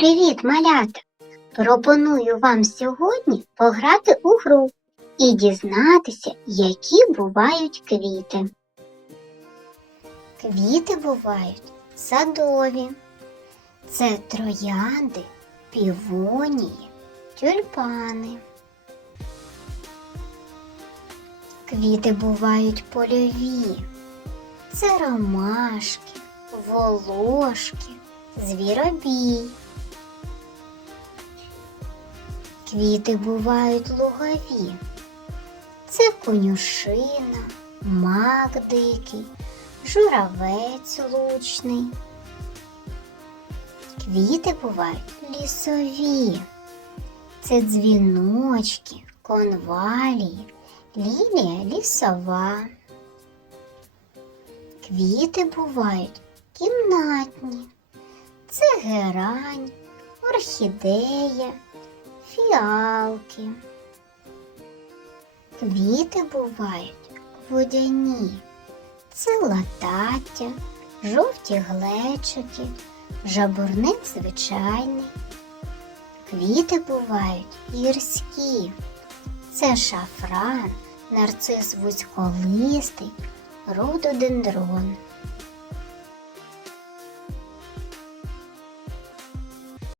Привіт, малята! Пропоную вам сьогодні пограти у гру і дізнатися, які бувають квіти. Квіти бувають садові. Це троянди, півонії, тюльпани. Квіти бувають польові. Це ромашки, волошки, звіробій. Квіти бувають лугові. Це конюшина, мак дикий, журавець лучний. Квіти бувають лісові. Це дзвіночки, конвалії, лілія лісова. Квіти бувають кімнатні. Це герань, орхідея, фіалки. Квіти бувають водяні. Це латаття, жовті глечики, жабурник звичайний. Квіти бувають гірські. Це шафран, нарцис вузьколистий, рододендрон.